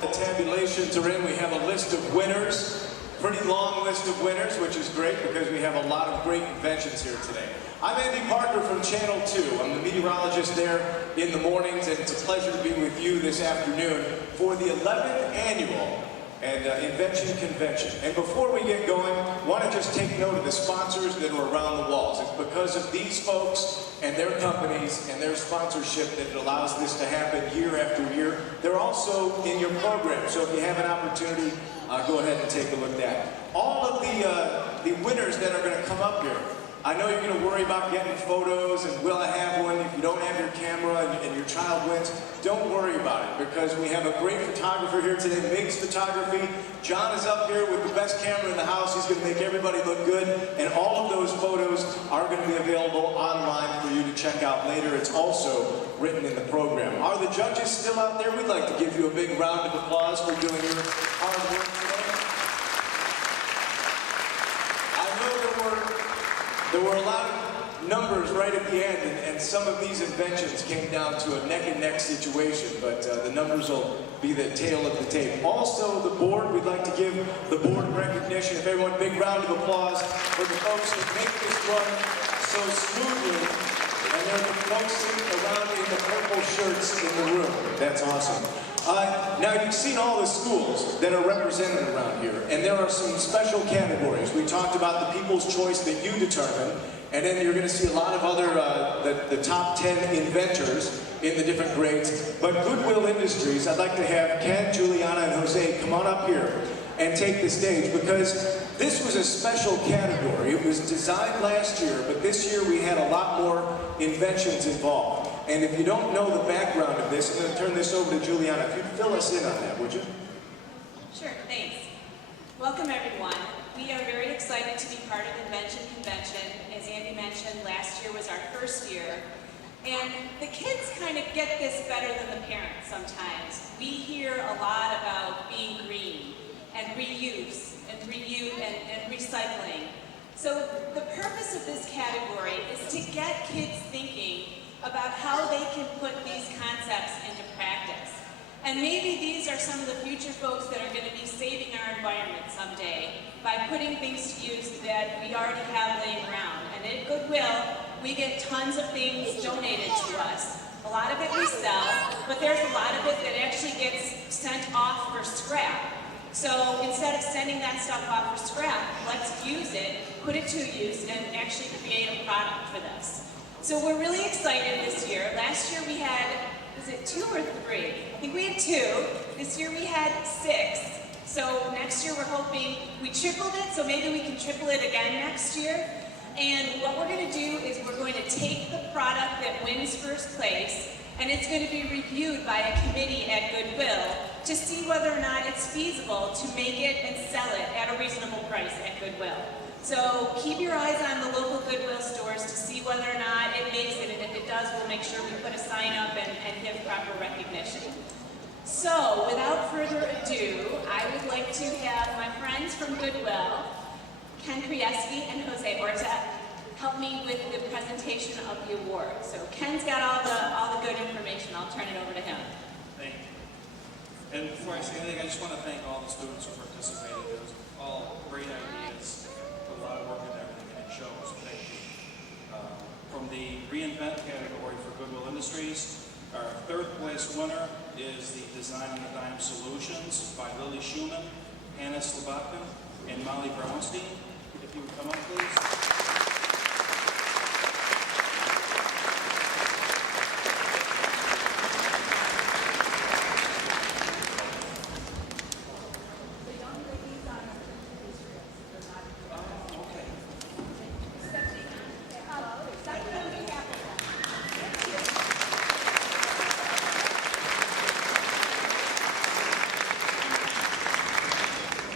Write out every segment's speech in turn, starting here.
The tabulations are in. We have a list of winners, pretty long list of winners, which is great because we have a lot of great inventions here today. I'm Andy Parker from Channel 2. I'm the meteorologist there in the mornings, and it's a pleasure to be with you this afternoon for the 11th annual Invention Convention. And before we get going, I want to just take note of the sponsors that are around the walls. It's because of these folks and their companies and their sponsorship that it allows this to happen year after year. They're also in your program, so if you have an opportunity, go ahead and take a look at that. All of the winners that are going to come up here, I know you're going to worry about getting photos and will I have one if you don't have your camera and your child wins. Don't worry about it because we have a great photographer here today, Miggs Photography. John is up here with the best camera in the house. He's going to make everybody look good, and all of those photos are going to be available online for you to check out later. It's also written in the program. Are the judges still out there? We'd like to give you a big round of applause for doing your hard work today. There were a lot of numbers right at the end, and some of these inventions came down to a neck-and-neck situation, but the numbers will be the tail of the tape. Also, the board, we'd like to give the board recognition. If everyone, big round of applause for the folks that make this run so smoothly, and they're the folks sitting around in the purple shirts in the room. That's awesome. Now, you've seen all the schools that are represented around here, and there are some special categories. We talked about the People's Choice that you determine, and then you're going to see a lot of other, the top 10 inventors in the different grades. But Goodwill Industries, I'd like to have Ken, Juliana, and Jose come on up here and take the stage, because this was a special category. It was designed last year, but this year we had a lot more inventions involved. And if you don't know the background of this, I'm going to turn this over to Juliana. If you'd fill us in on that, would you? Sure, thanks. Welcome, everyone. We are very excited to be part of Invention Convention. As Andy mentioned, last year was our first year. And the kids kind of get this better than the parents sometimes. We hear a lot about being green and reuse and recycling. So the purpose of this category is to get kids thinking about how they can put these concepts into practice. And maybe these are some of the future folks that are going to be saving our environment someday by putting things to use that we already have laying around. And at Goodwill, we get tons of things donated to us. A lot of it we sell, but there's a lot of it that actually gets sent off for scrap. So instead of sending that stuff off for scrap, let's use it, put it to use, and actually create a product for this. So we're really excited this year. Last year we had, was it 2 or 3? I think we had 2. This year we had 6. So next year we're hoping, we tripled it, so maybe we can triple it again next year. And what we're going to do is we're going to take the product that wins first place, and it's going to be reviewed by a committee at Goodwill to see whether or not it's feasible to make it and sell it at a reasonable price at Goodwill. So keep your eyes on the local Goodwill stores to see whether or not it makes it, and if it does, we'll make sure we put a sign up and give proper recognition. So, without further ado, I would like to have my friends from Goodwill, Ken Krieski and Jose Orta, help me with the presentation of the award. So Ken's got all the good information. I'll turn it over to him. Thank you. And before I say anything, I just want to thank all the students who participated. It was all great ideas. A lot of work and everything, and it shows. Thank you. From the Reinvent category for Goodwill Industries, our 3rd place winner is the Design on a Dime Solutions by Lily Schumann, Hannah Slobodkin, and Molly Brownstein. If you would come up, please.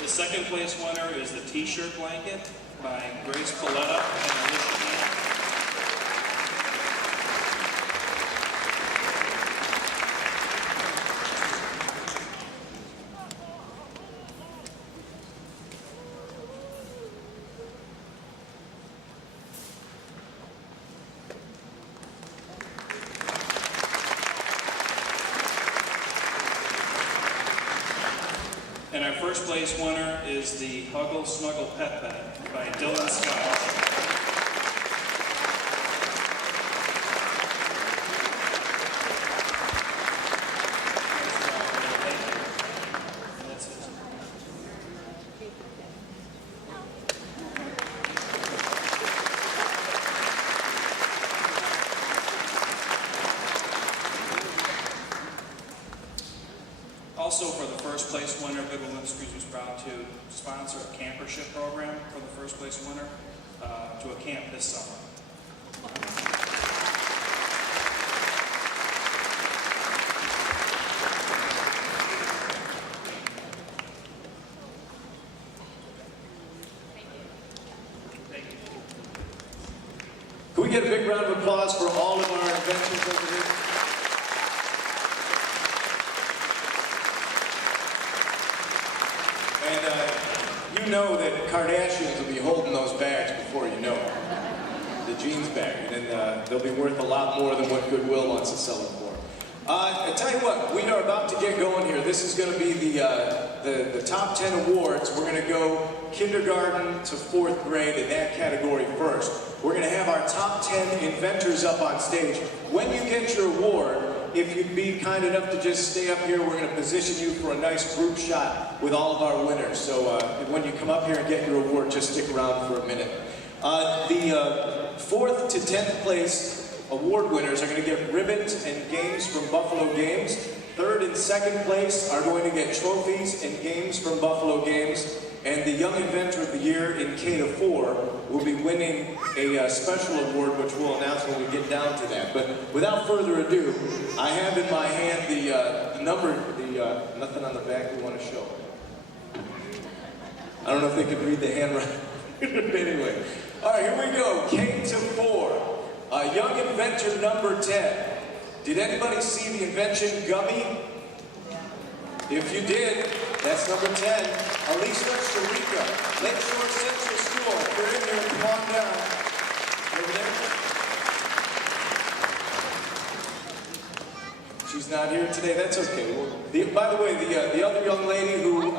The 2nd place winner is the T-shirt blanket by Grace Paletta and Alicia Mann. And our first place winner is the Huggle Snuggle Pet Bed by Dylan Scott. Also, for the first place winner, Goodwill Industries was proud to sponsor a campership program for the first place winner to a camp this summer. Thank you. Can we get a big round of applause for all of our inventions over here? And you know that Kardashians will be holding those bags before you know it. The jeans bag. And then they'll be worth a lot more than what Goodwill wants to sell them for. I tell you what, we are about to get going here. This is going to be the top 10 awards. We're going to go kindergarten to 4th grade in that category first. We're going to have our top 10 inventors up on stage. When you get your award, if you'd be kind enough to just stay up here, we're going to position you for a nice group shot with all of our winners. So when you come up here and get your award, just stick around for a minute. The 4th to 10th place award winners are going to get ribbons and games from Buffalo Games. 3rd and 2nd place are going to get trophies and games from Buffalo Games. And the Young Inventor of the Year in K to 4 will be winning a special award, which we'll announce when we get down to that. But without further ado, I have in my hand the number, nothing on the back we want to show. I don't know if they could read the handwriting. Anyway, all right, here we go. K to 4. Young Inventor number 10. Did anybody see the invention Gummy? If you did, that's number 10. Alicia Sharika, Lakeshore Central School. If you're in here, come on down. Over there. She's not here today. That's okay. Well, by the way, the other young lady who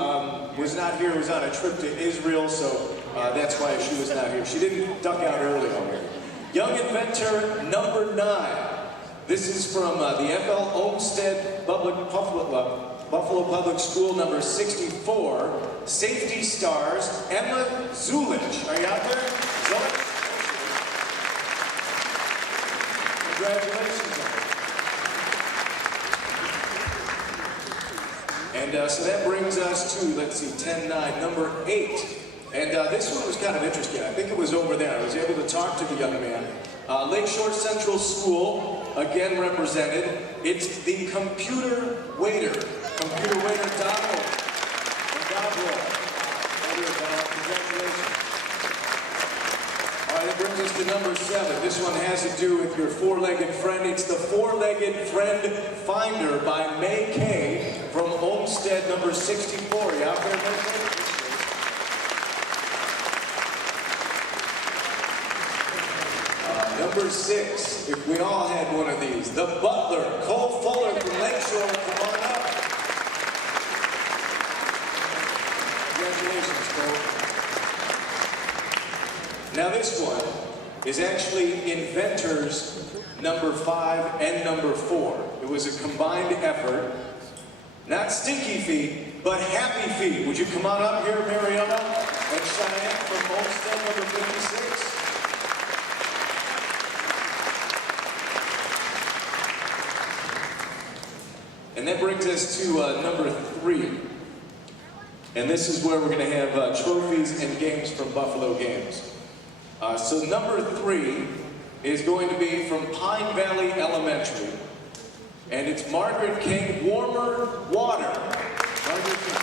was not here was on a trip to Israel, so that's why she was not here. She didn't duck out early on here. Young Inventor number 9. This is from the F.L. Olmsted Buffalo Public School number 64. Safety Stars, Emma Zulich. Are you out there? Zulich? Congratulations. And so that brings us to, let's see, 10-9, number 8. And this one was kind of interesting. I think it was over there. I was able to talk to the young man. Lakeshore Central School, again represented. It's the Computer Waiter. Computer Waiter Donald. Congratulations. All right, that brings us to number 7. This one has to do with your four-legged friend. It's the Four-Legged Friend Finder by May Kay from Olmsted number 64. You out there, May Kay? Number 6, if we all had one of these, the Butler, Cole Fuller from Lakeshore, come on up. Congratulations, Cole. Now this one is actually Inventors number 5 and number 4. It was a combined effort, not Stinky Feet, but Happy Feet. Would you come on up here, Mariana and Cheyenne from Olmsted number 56? And that brings us to number 3. And this is where we're going to have trophies and games from Buffalo Games. So number 3 is going to be from Pine Valley Elementary. And it's Margaret King, Warmer Water. Margaret King,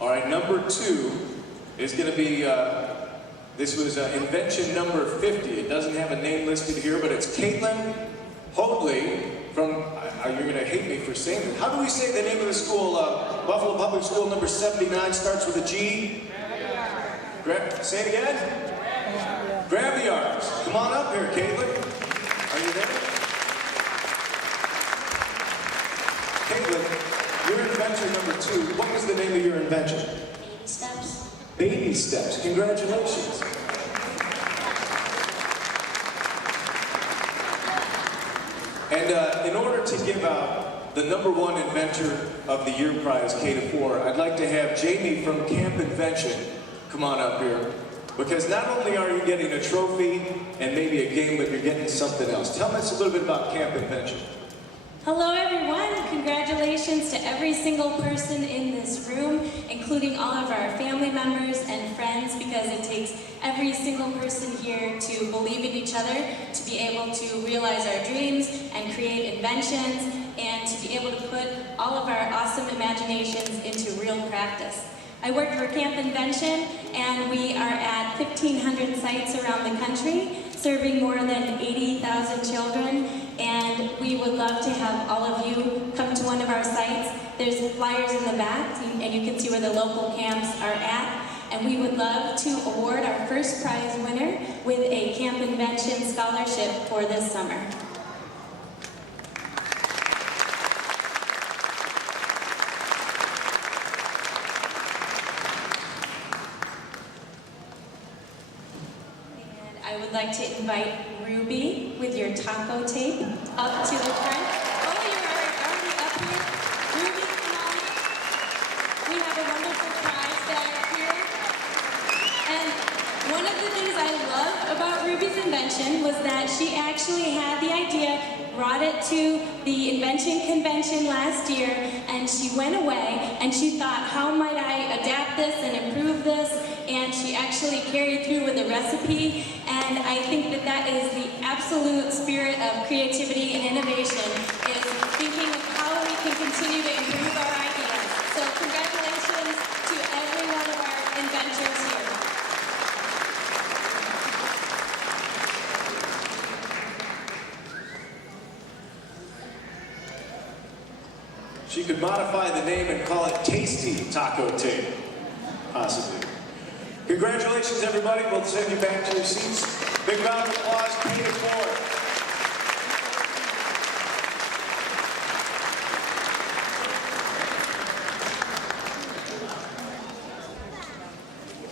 all right, number 2 is going to be... this was invention number 50. It doesn't have a name listed here, but it's Caitlin Hoadley from, you're going to hate me for saying this. How do we say the name of the school? Buffalo Public School number 79 starts with a G? Say it again? Grab the arms. Come on up here, Caitlin. 2, what was the name of your invention? Baby steps. Baby steps. Congratulations. And in order to give out the #1 Inventor of the Year prize, K-4, I'd like to have Jamie from Camp Invention come on up here. Because not only are you getting a trophy and maybe a game, but you're getting something else. Tell us a little bit about Camp Invention. Hello everyone, congratulations to every single person in this room, including all of our family members and friends, because it takes every single person here to believe in each other, to be able to realize our dreams and create inventions, and to be able to put all of our awesome imaginations into real practice. I work for Camp Invention, and we are at 1,500 sites around the country, serving more than 80,000 children, and we would love to have all of you come to one of our sites. There's flyers in the back, and you can see where the local camps are at, and we would love to award our first prize winner with a Camp Invention scholarship for this summer. I would like to invite Ruby with your taco tape up to the front. Oh, you're already up here. Ruby, come on. We have a wonderful prize bag here. And one of the things I love about Ruby's invention was that she actually had the idea, brought it to the invention convention last year, and she went away and she thought, how might I adapt this and improve this? And she actually carried through with the recipe, and I think that that is the absolute spirit of creativity and innovation, is thinking of how we can continue to improve our ideas. So congratulations to every one of our inventors here. She could modify the name and call it Tasty Taco Tape, possibly. Congratulations, everybody. We'll send you back to your seats. Big round of applause, K-4.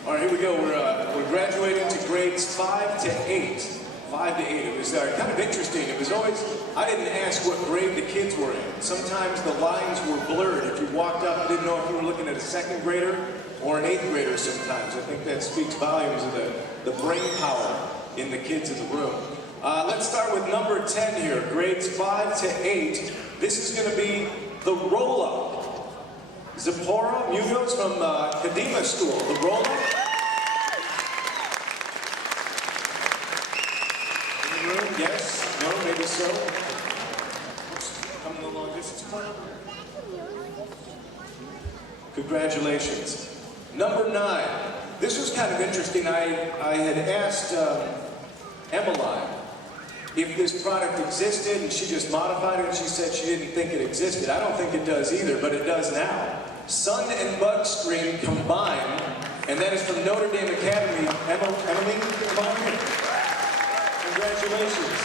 All right, here we go. We're graduating to grades 5 to 8. 5 to 8. It was kind of interesting. It was always, I didn't ask what grade the kids were in. Sometimes the lines were blurred. If you walked up, you didn't know if you were looking at a 2nd grader or an 8th grader sometimes. I think that speaks volumes of the brain power in the kids in the room. Let's start with number 10 here, grades 5 to 8. This is going to be the roll-up. Zipporah Munoz from Kadima School, the roll-up. In the room, yes, no, maybe so. Coming along distance plan. Congratulations. Number 9. This was kind of interesting. I had asked Emmeline if this product existed, and she just modified it, and she said she didn't think it existed. I don't think it does either, but it does now. Sun and bug screen combined, and that is from Notre Dame Academy. Emmeline, come on here. Congratulations.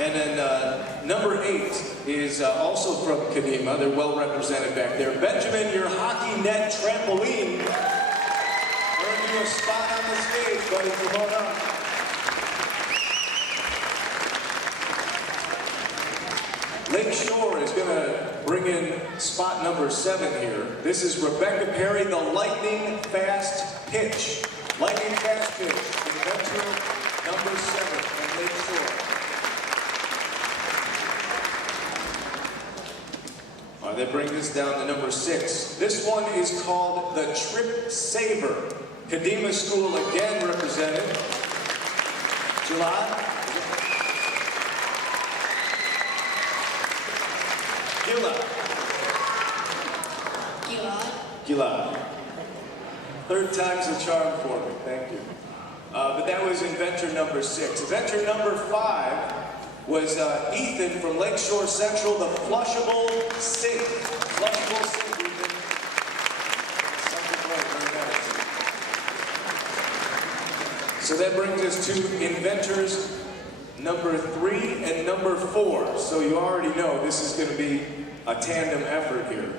And then number 8 is also from Kadima. They're well represented back there. Benjamin, your hockey net trampoline. Earned you a spot on the stage, buddy. Come on up. Lake Shore is going to bring in spot number 7 here. This is Rebecca Perry, the lightning fast pitch. Lightning fast pitch. Inventor number 7 from Lake Shore. That brings us down to number 6. This one is called the Trip Saver. Kadima School again represented. Gilad? Gilad. 3rd time's a charm for me. Thank you. But that was inventor number 6. Inventor number 5 was Ethan from Lakeshore Central, the flushable sink. Flushable sink, Ethan. Something right, very nice. So that brings us to inventors number 3, and number 4. So you already know this is going to be a tandem effort here.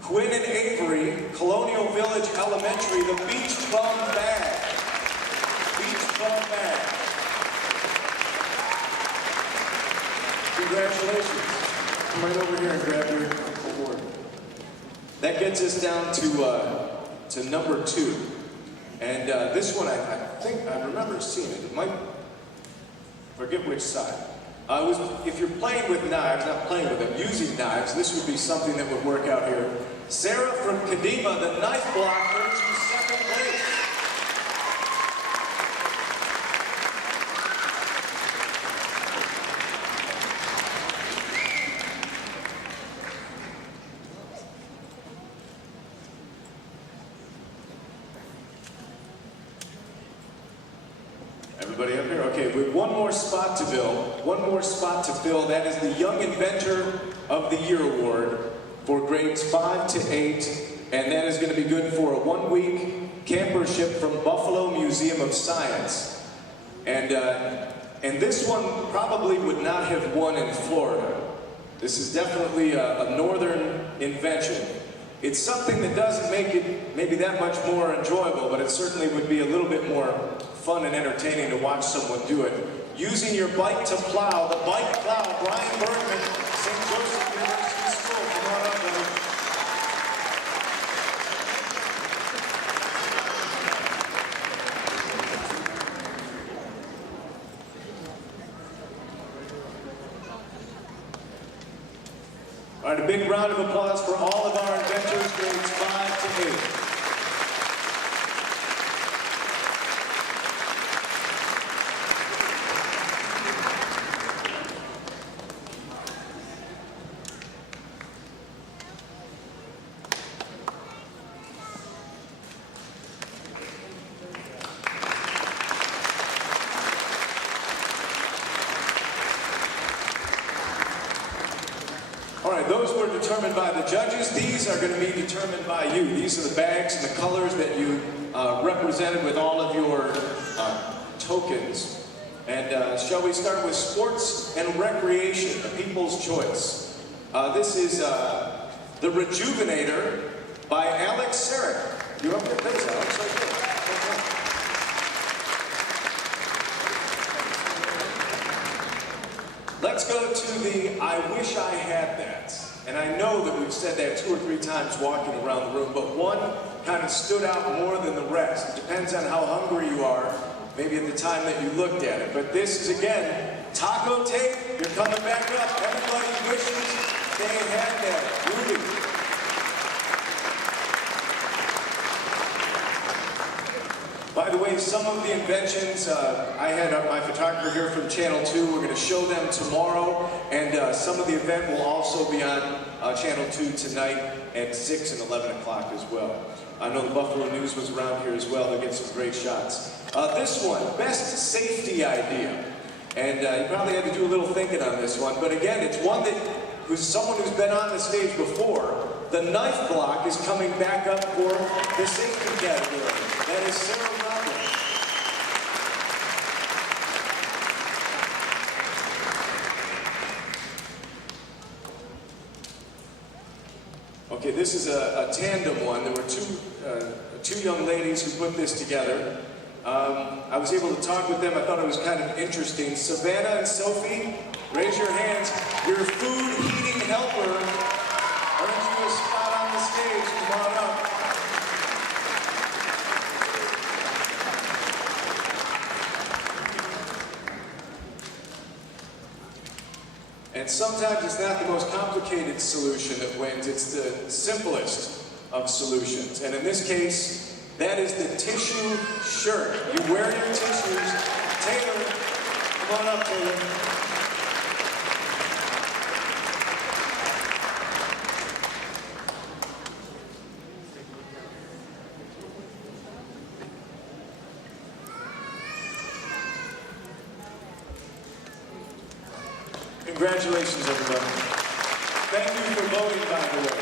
Quinn and Avery, Colonial Village Elementary, the Beach Bum Bag. Beach Bum Bag. Congratulations. Come right over here and grab your award. That gets us down to number 2. And this one, I think I remember seeing it. It might, forget which side. If you're playing with knives, not playing with them, using knives, this would be something that would work out here. Sarah from Kadima, the knife block, brings you second place. Everybody up here? Okay, we have one more spot to fill. One more spot to fill. That is the Young Inventor of the Year Award for grades 5 to 8. And that is going to be good for a 1-week campership from Buffalo Museum of Science. And this one probably would not have won in Florida. This is definitely a northern invention. It's something that doesn't make it maybe that much more enjoyable, but it certainly would be a little bit more fun and entertaining to watch someone do it. Using your bike to plow, the bike plow, Brian Bergman, St. Joseph University School. Come on up, buddy. All right, a big round of applause for all of our inventors, grades 5 to 8. All right, those were determined by the judges. These are going to be determined by you. These are the bags and the colors that you represented with all of your tokens. And shall we start with sports and recreation, the people's choice. This is The Rejuvenator by Alex Sarek. You're up there, please, Alex. Right there. Let's go to the I Wish I Had That. And I know that we've said that 2 or 3 times walking around the room, but one kind of stood out more than the rest. It depends on how hungry you are, maybe at the time that you looked at it. But this is, again, taco tape. You're coming back up. Everybody wishes they had that. Ruby. By the way, some of the inventions, I had my photographer here from Channel 2. We're going to show them tomorrow, and some of the event will also be on Channel 2 tonight at 6 and 11 o'clock as well. I know the Buffalo News was around here as well. They'll get some great shots. This one, best safety idea. And you probably had to do a little thinking on this one, but again, it's one that who's someone who's been on the stage before. The knife block is coming back up for the safety category. That is Sarah Roberts. Okay, this is a tandem one. There were two young ladies who put this together. I was able to talk with them. I thought it was kind of interesting. Savannah and Sophie, raise your hands. Your food heating helper earns you a spot on the stage. Come on up. And sometimes it's not the most complicated solution that wins, it's the simplest of solutions. And in this case, that is the tissue shirt. You wear your tissues. Taylor, come on up, Taylor. Congratulations, everybody. Thank you for voting, by the way.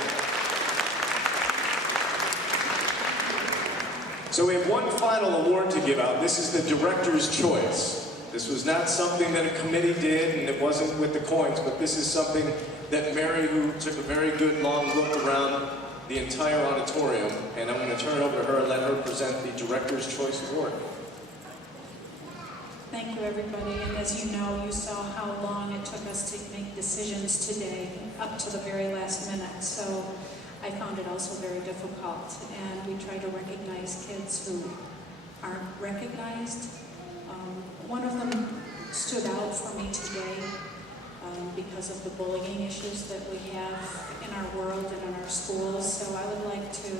So we have one final award to give out. This is the Director's Choice. This was not something that a committee did, and it wasn't with the coins, but this is something that Mary, who took a very good long look around the entire auditorium, and I'm going to turn it over to her and let her present the Director's Choice Award. Thank you, everybody. And as you know, you saw how long it took us to make decisions today, up to the very last minute. So I found it also very difficult. And we try to recognize kids who aren't recognized. One of them stood out for me today because of the bullying issues that we have in our world and in our schools. So I would like to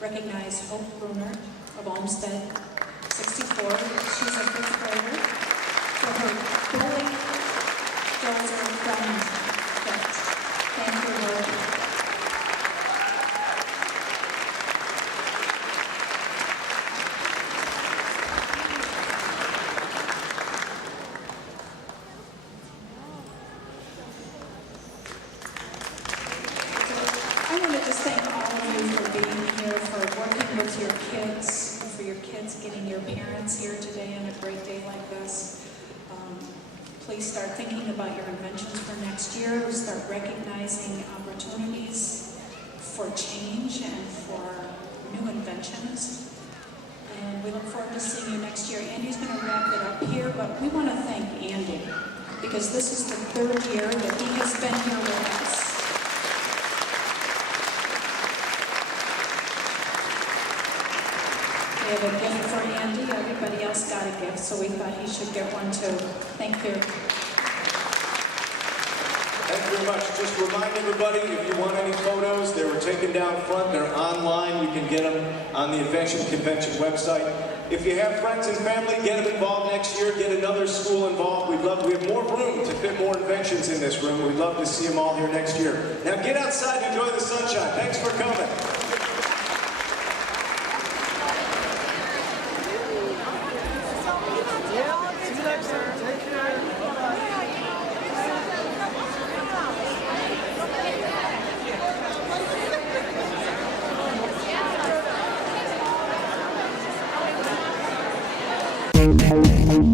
recognize Hope Bruner of Olmsted, 64. She's a fifth grader. For her bully daughter friend gift. Thank you, Hope. I want to just thank all of you for being here, for working with your kids, and for your kids getting your parents here today on a great day like this. Please start thinking about your inventions for next year. Start recognizing opportunities for change and for new inventions. And we look forward to seeing you next year. Andy's going to wrap it up here, but we want to thank Andy because this is the third year that he has been here with us. We have a gift for Andy. Everybody else got a gift, so we thought he should get one too. Thank you. Thank you very much. Just to remind everybody, if you want any photos, they were taken down front. They're online. You can get them on the Invention Convention website. If you have friends and family, get them involved next year. Get another school involved. We have more room to fit more inventions in this room. We'd love to see them all here next year. Now get outside and enjoy the sunshine. Thanks for coming. Thank you.